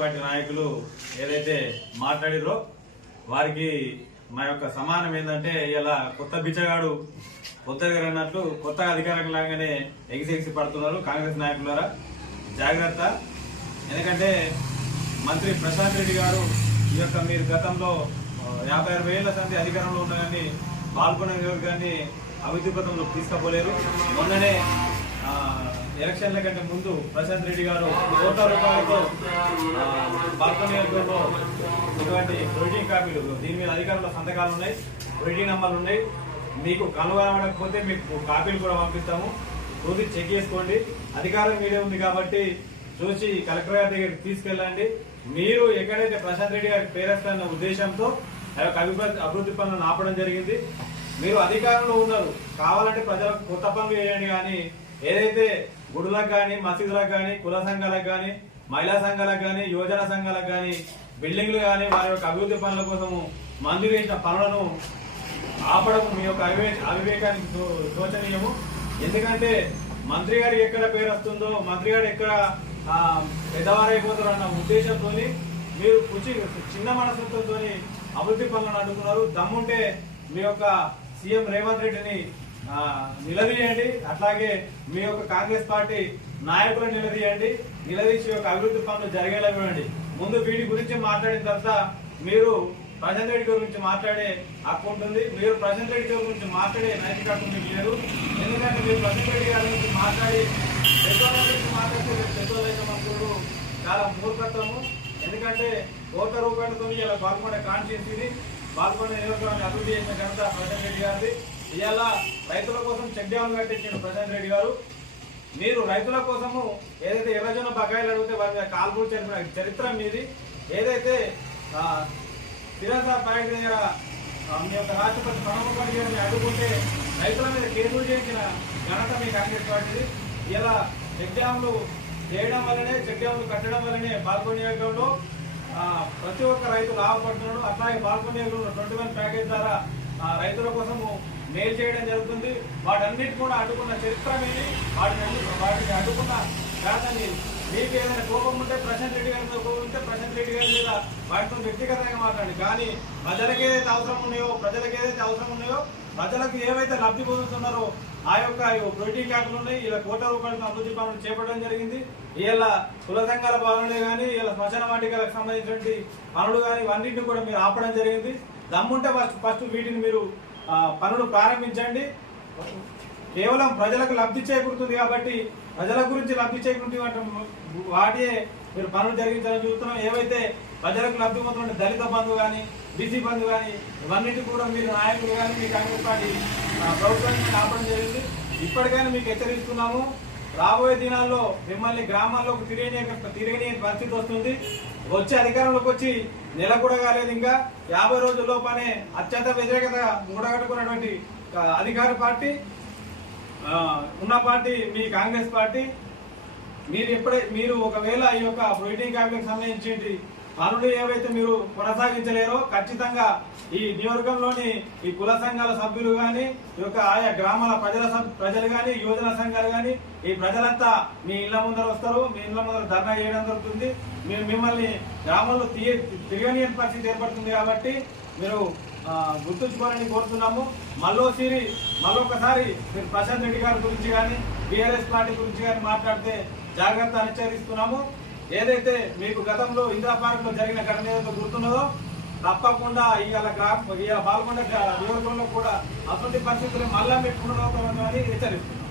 Party నాయకులు ఏదైతే మాట్లాడిరో వారికి మా యొక్క సమానం ఏంటంటే ఇలా కొత్త బిచ్చగాడు కొత్తగా అన్నట్లు కొత్త అధికారం లాగానే ఎగిసెగిసి పడుతున్నారు కాంగ్రెస్ నాయకులారా. జాగ్రత్త. ఎందుకంటే మంత్రి ప్రశాంత్ రెడ్డి గారు ఈ యొక్క మీరు గతంలో యాభై అరవై ఏళ్ళ సంది అధికారంలో ఉన్న కానీ పాల్గొనే కానీ అభివృద్ధి పథంలో తీసుకపోలేరు. మొన్ననే ఎలక్షన్ల కంటే ముందు ప్రశాంత్ రెడ్డి గారు కోట్ల రూపాయలతో భారత పాల్గొనే ఇటువంటి ప్రొయిటింగ్ కాపీలు దీని మీద అధికారుల సంతకాలు ఉన్నాయి ప్రొయిటింగ్ నంబర్లు ఉన్నాయి. మీకు కనుగొనకపోతే మీకు కాపీలు కూడా పంపిస్తాము. చూసి చెక్ చేసుకోండి. అధికారం మీరే ఉంది కాబట్టి చూసి కలెక్టర్ గారి దగ్గరికి తీసుకెళ్ళండి. మీరు ఎక్కడైతే ప్రశాంత్ రెడ్డి గారికి పేరేస్తారన్న ఉద్దేశంతో ఆ యొక్క అభివృద్ధి అభివృద్ధి పనులను ఆపడం జరిగింది. మీరు అధికారంలో ఉన్నారు. కావాలంటే ప్రజలకు కొత్త పనులు వేయండి కానీ ఏదైతే గుడులకు కానీ మసీదులకు కానీ కుల సంఘాలకు కానీ మహిళా సంఘాలకు కానీ యువజన సంఘాలకు కానీ బిల్డింగ్లు కానీ వారి యొక్క అభివృద్ధి పనుల కోసము మంజూరు చేసిన పనులను ఆపడం మీ యొక్క అవివే అవివేకానికి శోచనీయము ఎందుకంటే మంత్రి గారికి ఎక్కడ పేరు వస్తుందో మంత్రి గారు ఎక్కడ ఆ, పెద్దవారైపోతారు అన్న ఉద్దేశంతో మీరు కుచి చిన్న మనసుతో అభివృద్ధి పనులను అడుగుతున్నారు దమ్ముంటే మీ యొక్క సీఎం రేవంత్ రెడ్డిని నిలదీయండి. అట్లాగే మీ యొక్క కాంగ్రెస్ పార్టీ నాయకులను నిలదీయండి. నిలదీసి యొక్క అభివృద్ధి పనులు జరిగేలా చూడండి. ముందు వీటి గురించి మాట్లాడిన తర్వాత మీరు ప్రశాంత్ రెడ్డి గారి గురించి మాట్లాడే హక్కు ఉంటుంది. మీరు ప్రశాంత్ రెడ్డి గారి గురించి మాట్లాడే నైతిక హక్కు మీకు లేదు. ఎందుకంటే మీరు ప్రశాంత్ రెడ్డి గారి గురించి మాట్లాడి పెద్దోళ్ళ గురించి మాట్లాడితే రేపు పెద్దోళ్ళు అయితే చాలా మూర్ఖత్వము. ఎందుకంటే కోట్ల రూపాయలతో ఇలా పాల్గొనే ఇది పాల్గొనే నియోజకవర్గాన్ని అభివృద్ధి చేసిన ఘనత ప్రశాంత్ రెడ్డి గారిది. ఇవాళ రైతుల కోసం చెక్ డ్యాములు కట్టించిన ప్రశాంత్ రెడ్డి గారు. మీరు రైతుల కోసము ఏదైతే ఎర్రజొన్న బకాయిలు అడిగితే వారి మీద కాల్పులు జరిపిన చరిత్ర మీది. ఏదైతే తిరాస పాయింట్ ప్యాకెట్ దగ్గర మీ యొక్క రాష్ట్రపతి ప్రణబ్ ముఖర్జీ గారిని రైతుల మీద కేసులు చేసిన ఘనత మీ కాంగ్రెస్ పార్టీది. ఇలా చెక్ డ్యాములు చేయడం వల్లనే చెక్ డ్యాములు కట్టడం వల్లనే పాల్గొన నియోజకవర్గంలో ప్రతి ఒక్క రైతు లాభపడుతున్నాడు. అట్లాగే పాల్గొన నియోజకవర్గంలో ట్వంటీ వన్ ప్యాకేజ్ ద్వారా రైతుల కోసము మేలు చేయడం జరుగుతుంది. వాటన్నిటి కూడా అడ్డుకున్న చరిత్ర మీది వాటిని వాటిని అడ్డుకున్న కాదని మీకు ఏదైనా కోపం ఉంటే ప్రశాంత్ రెడ్డి గారి మీద కోపం ఉంటే ప్రశాంత్ రెడ్డి గారి మీద వాటితో వ్యక్తిగతంగా మాట్లాడండి. కానీ ప్రజలకు ఏదైతే అవసరం ఉన్నాయో ప్రజలకు ఏదైతే అవసరం ఉన్నాయో ప్రజలకు ఏవైతే లబ్ధి పొందుతున్నారో ఆ యొక్క ప్రోటీన్ క్యాప్లు ఉన్నాయి. ఇలా కోట రూపాయలతో అభివృద్ధి పనులు చేపట్టడం జరిగింది. ఇలా కుల సంఘాల పాలనలే కానీ ఇలా శ్మశాన వాటికలకు సంబంధించినటువంటి పనులు కానీ ఇవన్నింటిని కూడా మీరు ఆపడం జరిగింది. దమ్ముంటే ఫస్ట్ ఫస్ట్ వీటిని మీరు పనులు ప్రారంభించండి. కేవలం ప్రజలకు లబ్ధి చేకూరుతుంది కాబట్టి ప్రజల గురించి లబ్ధి చేకూరుతుంది వాటి మీరు పనులు జరిగించాలని చూస్తున్నాం. ఏవైతే ప్రజలకు లబ్ధి పొందుతున్న దళిత బంధు కానీ బీసీ బంధు కానీ ఇవన్నిటి కూడా మీరు నాయకులు కానీ మీ కాంగ్రెస్ పార్టీ ఆ, ప్రభుత్వాన్ని ఆపడం జరిగింది. ఇప్పటికైనా మీకు హెచ్చరిస్తున్నాము. రాబోయే దినాల్లో మిమ్మల్ని గ్రామాల్లోకి తిరిగి తిరిగి పరిస్థితి వస్తుంది. వచ్చే అధికారంలోకి వచ్చి నెల కూడా కాలేదు ఇంకా. యాభై రోజుల పనే అత్యంత వ్యతిరేకత మూడగట్టుకున్నటువంటి అధికార పార్టీ ఉన్న పార్టీ మీ కాంగ్రెస్ పార్టీ. మీరు ఎప్పుడే మీరు ఒకవేళ ఈ యొక్క ప్రొయిటింగ్ క్యాబినెట్ సంబంధించి పనులు ఏవైతే మీరు కొనసాగించలేరో ఖచ్చితంగా ఈ నియోజకంలోని ఈ కుల సంఘాల సభ్యులు కానీ ఈ యొక్క ఆయా గ్రామాల ప్రజల ప్రజలు కానీ యువజన సంఘాలు కానీ ఈ ప్రజలంతా మీ ఇళ్ళ ముందర వస్తారు. మీ ఇళ్ళ ముందర ధర్నా చేయడం జరుగుతుంది. మీరు మిమ్మల్ని గ్రామంలో తీయ తిరగని పరిస్థితి ఏర్పడుతుంది కాబట్టి మీరు గుర్తుంచుకోవాలని కోరుతున్నాము. మళ్ళోసిరి మళ్ళొకసారి మీరు ప్రశాంత్ రెడ్డి గారి గురించి కానీ బీఆర్ఎస్ పార్టీ గురించి కానీ మాట్లాడితే జాగ్రత్త హెచ్చరిస్తున్నాము. ఏదైతే మీకు గతంలో ఇందిరా పార్క్లో జరిగిన ఘటన ఏదైతే గుర్తున్నదో తప్పకుండా ఇవాళ గ్రామ ఇవాళ పాల్గొండ నియోజకవర్గంలో కూడా అటువంటి పరిస్థితులు మళ్ళా మీకు పునరావృతమని హెచ్చరిస్తున్నాం.